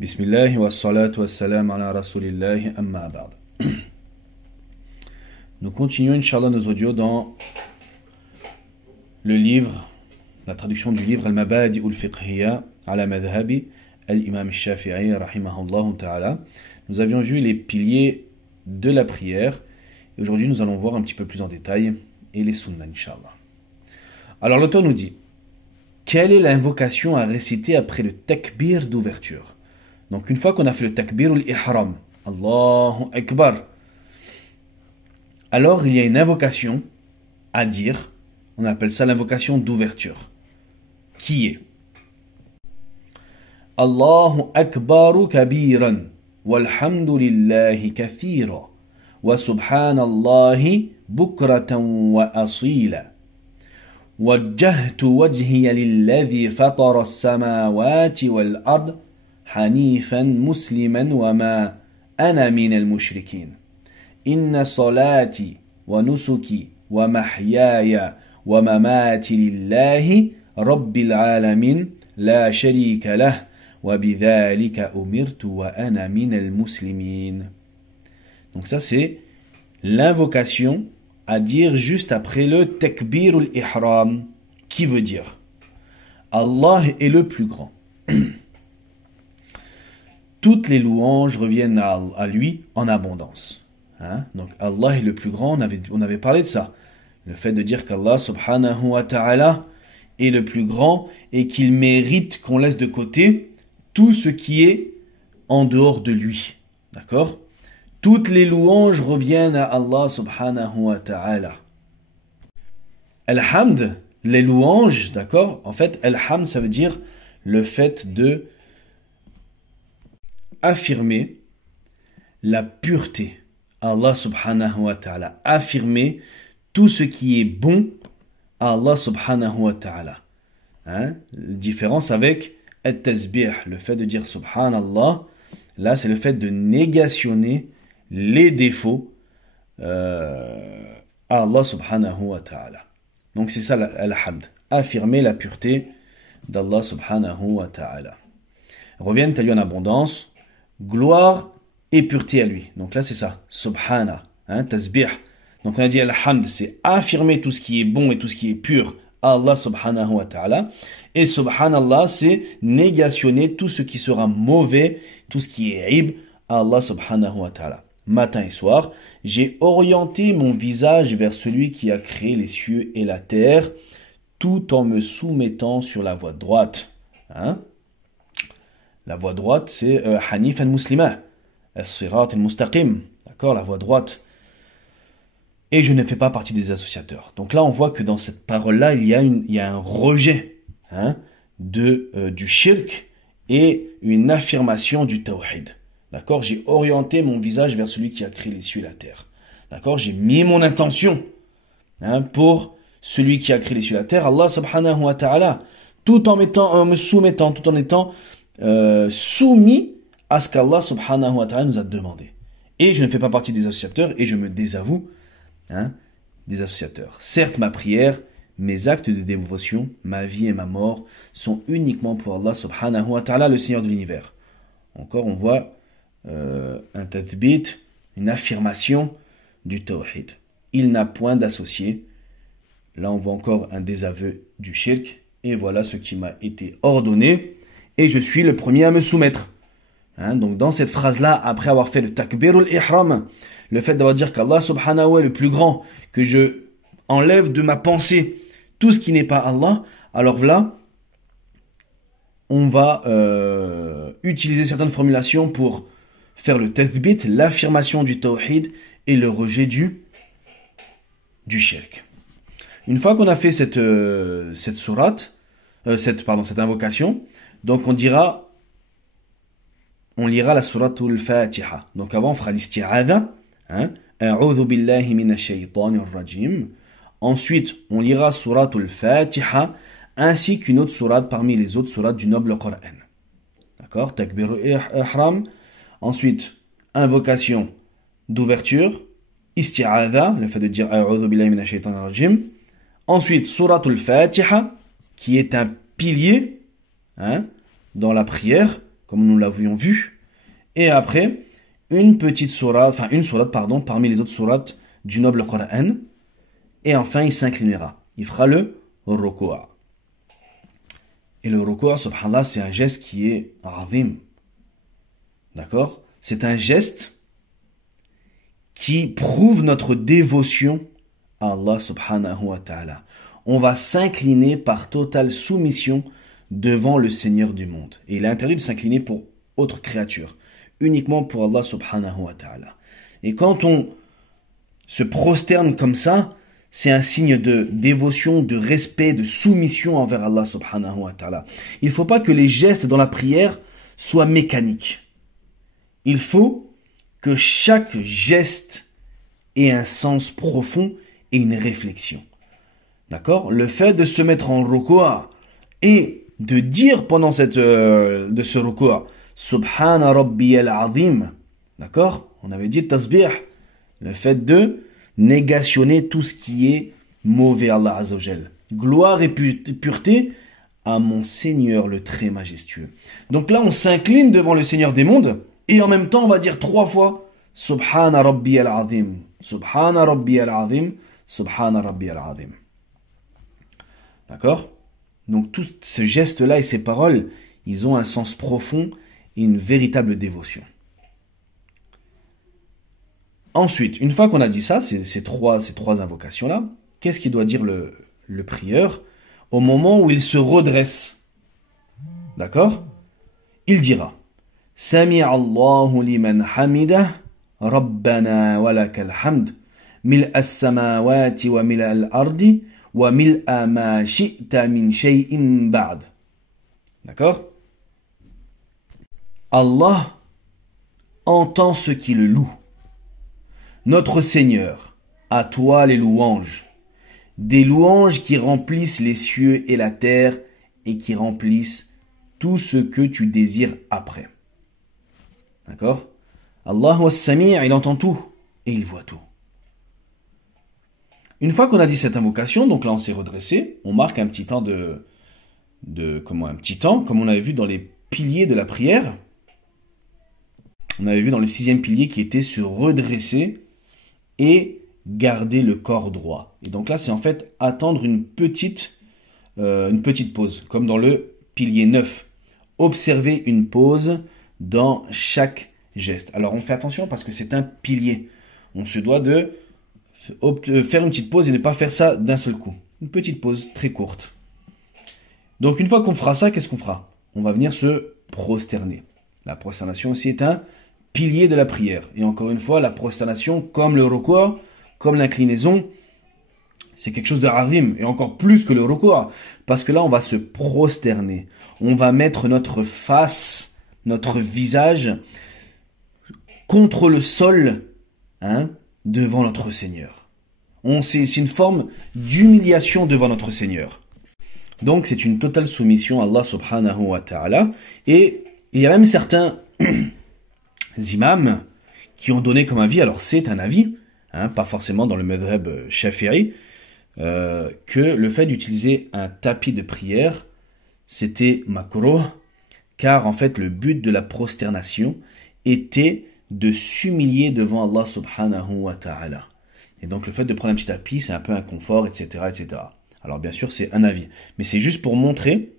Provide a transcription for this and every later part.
Bismillah wa salatu wa salam ala rasulillahi amma ba'd. Nous continuons, Inch'Allah, nos audios dans le livre, la traduction du livre Al-Mabadi ul-Fiqhiyya ala madhabi al-Imam al-Shafi'i rahimahullah ta'ala. Nous avions vu les piliers de la prière et aujourd'hui nous allons voir un petit peu plus en détail et les sunnah, Inch'Allah. Alors l'auteur nous dit, quelle est l'invocation à réciter après le takbir d'ouverture? Donc une fois qu'on a fait le takbir ul-ihram, Allahu Akbar, alors il y a une invocation à dire, on appelle ça l'invocation d'ouverture, qui est Allahu Akbaru kabiran, walhamdulillahi kathira, wa subhanallahi bukratan wa asila. وجهت وجهي للذي فطر السماوات والأرض حنيفا مسلما وما أنا من المشركين إن صلاتي ونسكي ومحياي ومماتي لله رب العالمين لا شريك له وبذلك أمرت وأنا من المسلمين. Donc ça c'est l'invocation à dire juste après le takbir ul-ihram, qui veut dire Allah est le plus grand. Toutes les louanges reviennent à lui en abondance. Donc Allah est le plus grand, on avait parlé de ça. Le fait de dire qu'Allah subhanahu wa ta'ala est le plus grand et qu'il mérite qu'on laisse de côté tout ce qui est en dehors de lui. D'accord ? Toutes les louanges reviennent à Allah subhanahu wa ta'ala. Al-hamd, les louanges, d'accord? En fait, al-hamd, ça veut dire le fait de affirmer la pureté. Allah subhanahu wa ta'ala. Affirmer tout ce qui est bon à Allah subhanahu wa ta'ala. La différence avec al-tasbih, le fait de dire subhanallah, là c'est le fait de négationner les défauts à Allah subhanahu wa ta'ala. Donc c'est ça al-hamd, affirmer la pureté d'Allah subhanahu wa ta'ala. Reviennent à lui en abondance, gloire et pureté à lui. Donc là c'est ça, subhana, tasbih. Donc on a dit al-hamd, c'est affirmer tout ce qui est bon et tout ce qui est pur à Allah subhanahu wa ta'ala. Et subhanallah, c'est négationner tout ce qui sera mauvais, tout ce qui est aib à Allah subhanahu wa ta'ala. Matin et soir, j'ai orienté mon visage vers celui qui a créé les cieux et la terre, tout en me soumettant sur la voie droite. La voie droite, c'est Hanif al-Muslima, as-sirat al-Mustaqim, d'accord, la voie droite. Et je ne fais pas partie des associateurs. Donc là, on voit que dans cette parole-là, il y a un rejet du shirk et une affirmation du tawhid. D'accord, j'ai orienté mon visage vers celui qui a créé les cieux et la terre. D'accord, j'ai mis mon intention pour celui qui a créé les cieux et la terre, Allah subhanahu wa ta'ala, tout en me soumettant, tout en étant soumis à ce qu'Allah subhanahu wa ta'ala nous a demandé. Et je ne fais pas partie des associateurs et je me désavoue des associateurs. Certes, ma prière, mes actes de dévotion, ma vie et ma mort sont uniquement pour Allah subhanahu wa ta'ala, le Seigneur de l'univers. Encore, on voit un tathbit, une affirmation du tawhid. Il n'a point d'associé. Là on voit encore un désaveu du shirk. Et voilà ce qui m'a été ordonné. Et je suis le premier à me soumettre. Donc dans cette phrase-là, après avoir fait le takbir ul-ihram, le fait d'avoir dit qu'Allah subhanahu wa ta'ala est le plus grand, que je enlève de ma pensée tout ce qui n'est pas Allah, alors là, on va utiliser certaines formulations pour faire le tathbit, l'affirmation du tawhid et le rejet du shirk. Une fois qu'on a fait cette invocation, donc on lira la suratul Fatiha. Donc avant on fera l'isti'adha, A'udhu billahi minash shaytanir rajim. Ensuite on lira suratul Fatiha ainsi qu'une autre sourate parmi les autres sourates du noble Coran. D'accord, takbir ihram. Ensuite, invocation d'ouverture, isti'adha, le fait de dire A'udhu billahi minash shaytanir rajim. Ensuite, suratul Fatiha, qui est un pilier dans la prière, comme nous l'avions vu. Et après, une sourate, pardon, parmi les autres sourates du noble Coran. Et enfin, il s'inclinera. Il fera le ruku'a. Et le ruku'a, subhanallah, c'est un geste qui est azim. D'accord? C'est un geste qui prouve notre dévotion à Allah subhanahu wa ta'ala. On va s'incliner par totale soumission devant le Seigneur du monde. Et il est interdit de s'incliner pour autre créature, uniquement pour Allah subhanahu wa ta'ala. Et quand on se prosterne comme ça, c'est un signe de dévotion, de respect, de soumission envers Allah subhanahu wa ta'ala. Il ne faut pas que les gestes dans la prière soient mécaniques. Il faut que chaque geste ait un sens profond et une réflexion. D'accord? Le fait de se mettre en ruku'a et de dire pendant de ce ruku'a Subhana Rabbiyal Azim. D'accord? On avait dit tasbih. Le fait de négationner tout ce qui est mauvais, Allah Azza wa Jal. Gloire et pureté à mon Seigneur le très majestueux. Donc là, on s'incline devant le Seigneur des mondes et en même temps, on va dire 3 fois Subhana Rabbiyal Azim. Subhana Rabbiyal Azim. Subhana Rabbiyal Azim. D'accord? Donc tout ce geste-là et ces paroles, ils ont un sens profond et une véritable dévotion. Ensuite, une fois qu'on a dit ça, ces trois invocations-là, qu'est-ce qu'il doit dire le prieur au moment où il se redresse? D'accord? Il dira Sami'a Allahu liman hamidah, Rabbana wa lakal hamd, mil'a as-samawati wa mil'a al-ardi, wa mil'a ma shi'ta min shay'in ba'd. D'accord? Allah entend ceux qui le louent. Notre Seigneur, à toi les louanges, des louanges qui remplissent les cieux et la terre et qui remplissent tout ce que tu désires après. D'accord? Allah was-Sami', il entend tout et il voit tout. Une fois qu'on a dit cette invocation, donc là on s'est redressé, on marque un petit temps comme on avait vu dans les piliers de la prière. On avait vu dans le 6e pilier qui était se redresser et garder le corps droit. Et donc là, c'est en fait attendre une petite pause, comme dans le pilier 9. Observer une pause dans chaque geste. Alors on fait attention parce que c'est un pilier. On se doit de faire une petite pause et ne pas faire ça d'un seul coup. Une petite pause très courte. Donc une fois qu'on fera ça, qu'est-ce qu'on fera? On va venir se prosterner. La prosternation aussi est un pilier de la prière. Et encore une fois, la prosternation, comme le ruku', comme l'inclinaison, c'est quelque chose de azim, et encore plus que le ruku', parce que là, on va se prosterner. On va mettre notre face, notre visage contre le sol, devant notre Seigneur. C'est une forme d'humiliation devant notre Seigneur. Donc, c'est une totale soumission à Allah subhanahu wa ta'ala. Et il y a même certains imams qui ont donné comme avis, alors c'est un avis, pas forcément dans le madhhab shafi'i, que le fait d'utiliser un tapis de prière, c'était makruh, car en fait le but de la prosternation était de s'humilier devant Allah subhanahu wa ta'ala. Et donc le fait de prendre un petit tapis, c'est un peu inconfort, etc., etc. Alors bien sûr, c'est un avis, mais c'est juste pour montrer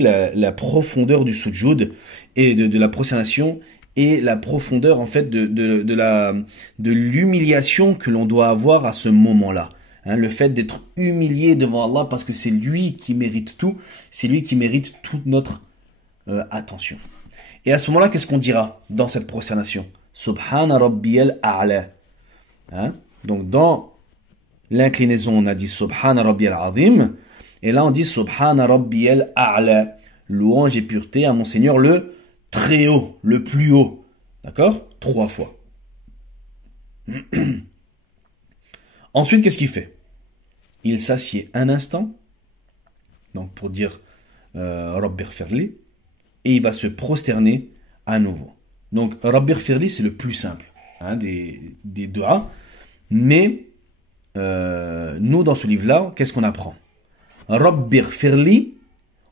la profondeur du sujoud et de la prosternation et la profondeur en fait de l'humiliation que l'on doit avoir à ce moment-là. Le fait d'être humilié devant Allah parce que c'est lui qui mérite tout, c'est lui qui mérite toute notre attention. Et à ce moment-là, qu'est-ce qu'on dira dans cette prosternation? Subhana Rabbiyal A'la. Donc dans l'inclinaison, on a dit Subhana Rabbiyal Azim. Et là, on dit Subhana Rabbiyal A'la. Louange et pureté à mon Seigneur le très haut, le plus haut. D'accord? 3 fois. Ensuite, qu'est-ce qu'il fait? Il s'assied un instant, donc pour dire Rabbighfirli, et il va se prosterner à nouveau. Donc Rabbighfirli, c'est le plus simple des du'as. Mais nous, dans ce livre-là, qu'est-ce qu'on apprend? Rabbighfirli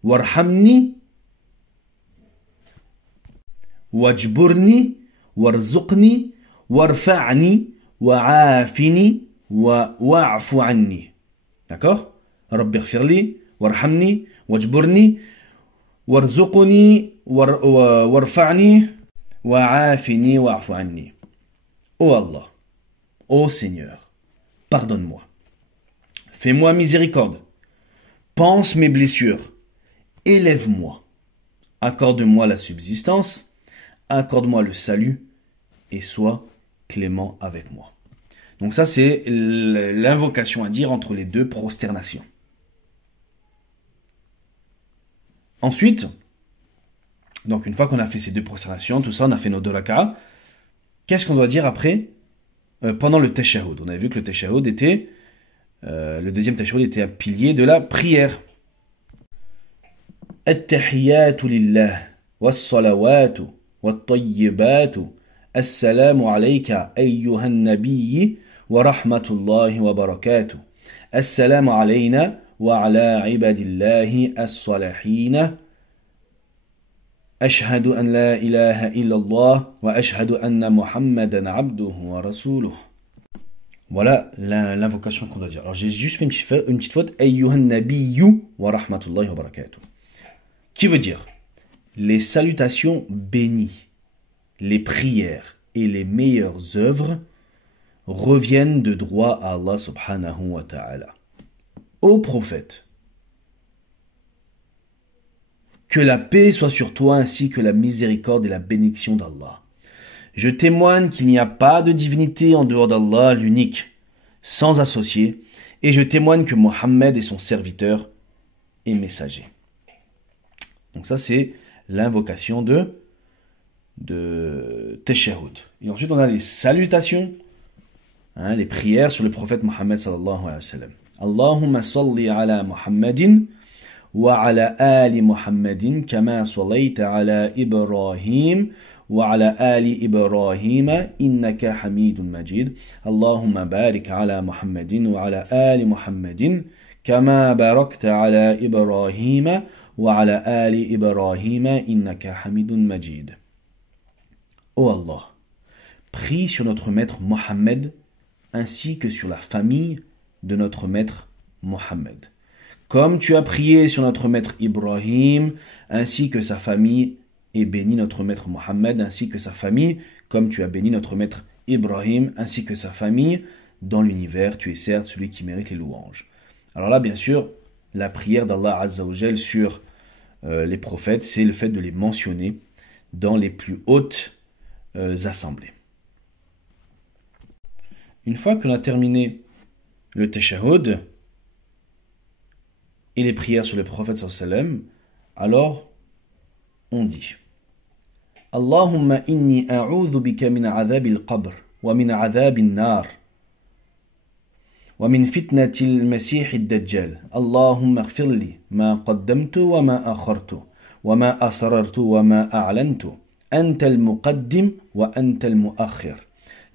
warhamni, wajburni, warzuqni, warfa'ni, wa'afini, wa'afu anni. D'accord? Rabbi ighfirli, warhamni, wajburni, warzuqni, warfa'ni, wa'afini, wa'afu anni. Ô Allah, ô Seigneur, pardonne-moi. Fais-moi miséricorde. Pense mes blessures. Élève-moi. Accorde-moi la subsistance. Accorde-moi le salut. Et sois clément avec moi. Donc ça, c'est l'invocation à dire entre les deux prosternations. Ensuite, donc une fois qu'on a fait ces deux prosternations, tout ça, on a fait nos deux rak'a. Qu'est-ce qu'on doit dire après pendant le tashahhud? On avait vu que le tashahhud était, le deuxième tashahhud était un pilier de la prière. At-tahiyyatu lillah, was-salawatu, wat-tayyibatu, assalamu alayka ayyuhan nabiyyi, wa rahmatullahi wa barakatuh. Assalamu alayna wa ala ibadillahi as-salihina. أشهد أن لا إله إلا الله وأشهد أن محمدا عبده ورسوله. Voilà l'invocation qu'on doit dire. Alors j'ai juste fait une petite faute. Ayyuhan nabiyyu wa rahmatullahi wa barakatuh. Qui veut dire les salutations bénies, les prières et les meilleures œuvres reviennent de droit à Allah subhanahu wa ta'ala. Ô prophète, que la paix soit sur toi ainsi que la miséricorde et la bénédiction d'Allah. Je témoigne qu'il n'y a pas de divinité en dehors d'Allah, l'unique, sans associé, et je témoigne que Mohammed est son serviteur et messager. Donc ça c'est l'invocation de Tashahhud. Et ensuite on a les salutations, les prières sur le prophète Mohammed sallallahu alayhi wa sallam. Allahumma salli ala Muhammadin وعلى آل محمد كما صليت على إبراهيم وعلى آل إبراهيم إنك حميد مجيد اللهم بارك على محمد وعلى آل محمد كما باركت على إبراهيم وعلى آل إبراهيم إنك حميد مجيد. Ô Allah, prie sur notre maître Mohammed ainsi que sur la famille de notre maître Mohammed. Comme tu as prié sur notre maître Ibrahim, ainsi que sa famille, et béni notre maître Mohammed, ainsi que sa famille, comme tu as béni notre maître Ibrahim, ainsi que sa famille, dans l'univers, tu es certes celui qui mérite les louanges. Alors là, bien sûr, la prière d'Allah Azza wa Jal sur les prophètes, c'est le fait de les mentionner dans les plus hautes assemblées. Une fois qu'on a terminé le tashahhud, et les prières sur le prophète sallam, alors on dit Allahumma inni a'udhu bika min adhabil qabr wa min adhabil nar wa min fitnatil masih ad-dajjal. Allahumma ighfirli ma qaddamtu wa ma akhartu wa ma asrartu wa ma a'lantu anta al-muqaddim wa anta al-mu'akhir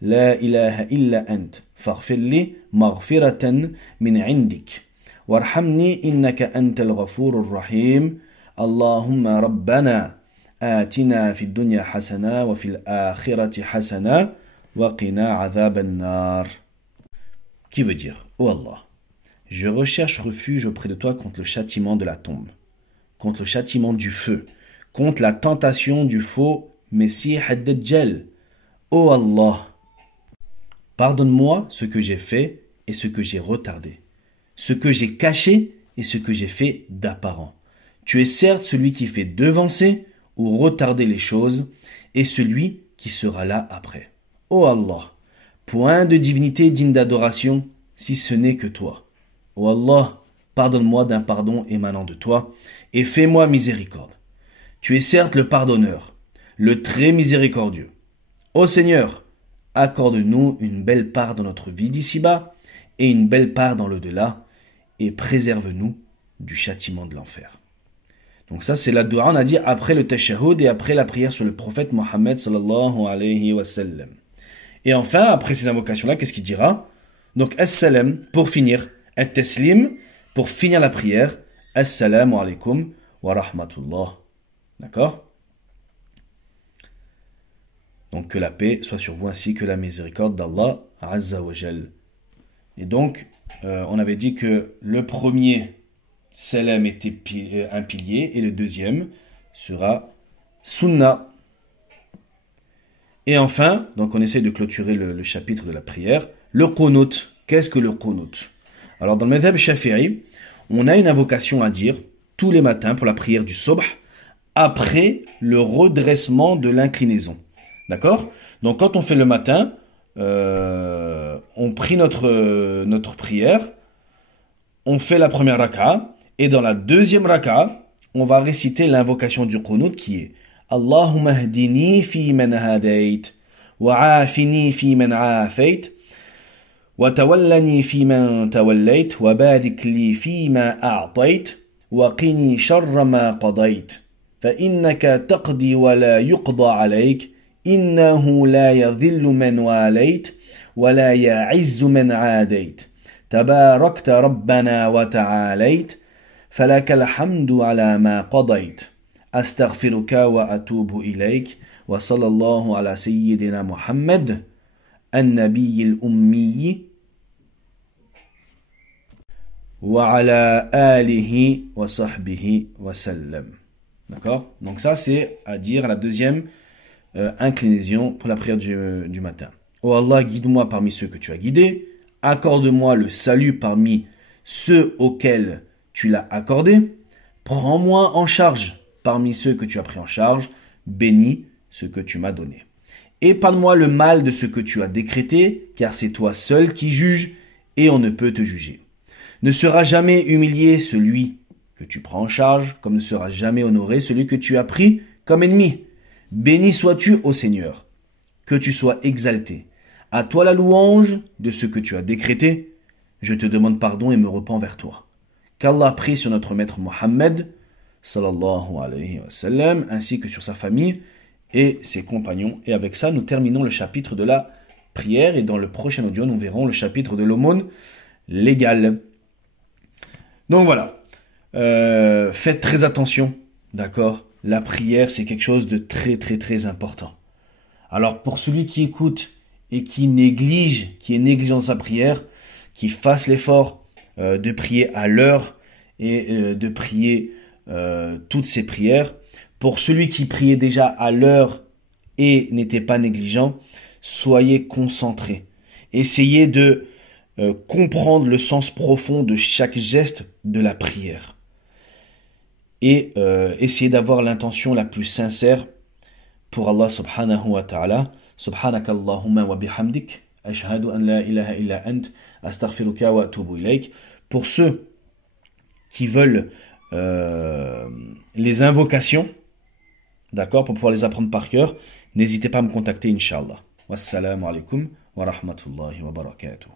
la ilaha illa ant faghfirli maghfiratan min 'indik وارحمني إنك أنت الغفور الرحيم اللهم ربنا آتنا في الدنيا حسنة وفي الآخرة حسنة وقنا عذاب النار. Qui veut dire, ô Allah, je recherche refuge auprès de toi contre le châtiment de la tombe, contre le châtiment du feu, contre la tentation du faux Messie ad-Dajjal. Ô Allah, pardonne-moi ce que j'ai fait et ce que j'ai retardé, ce que j'ai caché et ce que j'ai fait d'apparent. Tu es certes celui qui fait devancer ou retarder les choses et celui qui sera là après. Ô Allah, point de divinité digne d'adoration si ce n'est que toi. Ô Allah, pardonne-moi d'un pardon émanant de toi et fais-moi miséricorde. Tu es certes le pardonneur, le très miséricordieux. Ô Seigneur, accorde-nous une belle part dans notre vie d'ici-bas et une belle part dans l'au-delà, et préserve-nous du châtiment de l'enfer. Donc ça c'est la dua, on a dit après le tashahhud et après la prière sur le prophète Mohammed sallallahu alayhi wa sallam. Et enfin, après ces invocations-là, qu'est-ce qu'il dira? Donc as-salam pour finir, at-taslim pour finir la prière, assalamu alaykum wa rahmatullah. D'accord? Donc que la paix soit sur vous ainsi que la miséricorde d'Allah Azza wa Jal. Et donc, on avait dit que le premier salam était un pilier et le deuxième sera sunnah. Et enfin, donc on essaie de clôturer le chapitre de la prière, le qunut. Qu'est-ce que le qunut? Alors dans le madhab shafi'i, on a une invocation à dire tous les matins pour la prière du subh, après le redressement de l'inclinaison. D'accord? Donc quand on fait le matin, on prie notre prière, on fait la première raka'a, et dans la deuxième raka'a, on va réciter l'invocation du qunut qui est Allahumma hdini fi man hadayt, wa afini fi man afayt, wa tawallani fi man tawallayt, wa barik li fi ma a'tayt, wa qini sharra ma qadayt, fa innaka taqdi wa la yuqda alayk, innahu la yadhillu man walayt, wa la ya'izzu man adayt, tabarakta rabbana wa ta'alayt, فلك الحمد على ما قضيت أستغفرك وأتوب إليك وصلى الله على سيدنا محمد النبي الأمي وعلى آله وصحبه وسلم. D'accord? Donc ça c'est à dire à la deuxième inclinaison pour la prière du matin. Oh Allah, guide-moi parmi ceux que tu as guidés, accorde-moi le salut parmi ceux auxquels tu l'as accordé, prends-moi en charge parmi ceux que tu as pris en charge, bénis ce que tu m'as donné. Épargne-moi le mal de ce que tu as décrété, car c'est toi seul qui juges et on ne peut te juger. Ne sera jamais humilié celui que tu prends en charge, comme ne sera jamais honoré celui que tu as pris comme ennemi. Béni sois-tu, ô Seigneur, que tu sois exalté. À toi la louange de ce que tu as décrété. Je te demande pardon et me repens vers toi. Qu'Allah prie sur notre maître Mohammed, sallallahu alayhi wa sallam, ainsi que sur sa famille et ses compagnons. Et avec ça, nous terminons le chapitre de la prière. Et dans le prochain audio, nous verrons le chapitre de l'aumône légale. Donc voilà. Faites très attention, d'accord? La prière, c'est quelque chose de très très très important. Alors pour celui qui écoute et qui néglige, qui est négligent dans sa prière, qui fasse l'effort de prier à l'heure et de prier toutes ses prières. Pour celui qui priait déjà à l'heure et n'était pas négligent, soyez concentrés. Essayez de comprendre le sens profond de chaque geste de la prière. Et essayez d'avoir l'intention la plus sincère pour Allah subhanahu wa ta'ala. Subhanakallahumma wa bihamdik. Ashhadu an la ilaha illa ant. Astaghfiruka wa atubu ilayk. Pour ceux qui veulent les invocations, d'accord, pour pouvoir les apprendre par cœur, n'hésitez pas à me contacter, Inch'Allah. Wassalamu alaikum wa rahmatullahi wa barakatuh.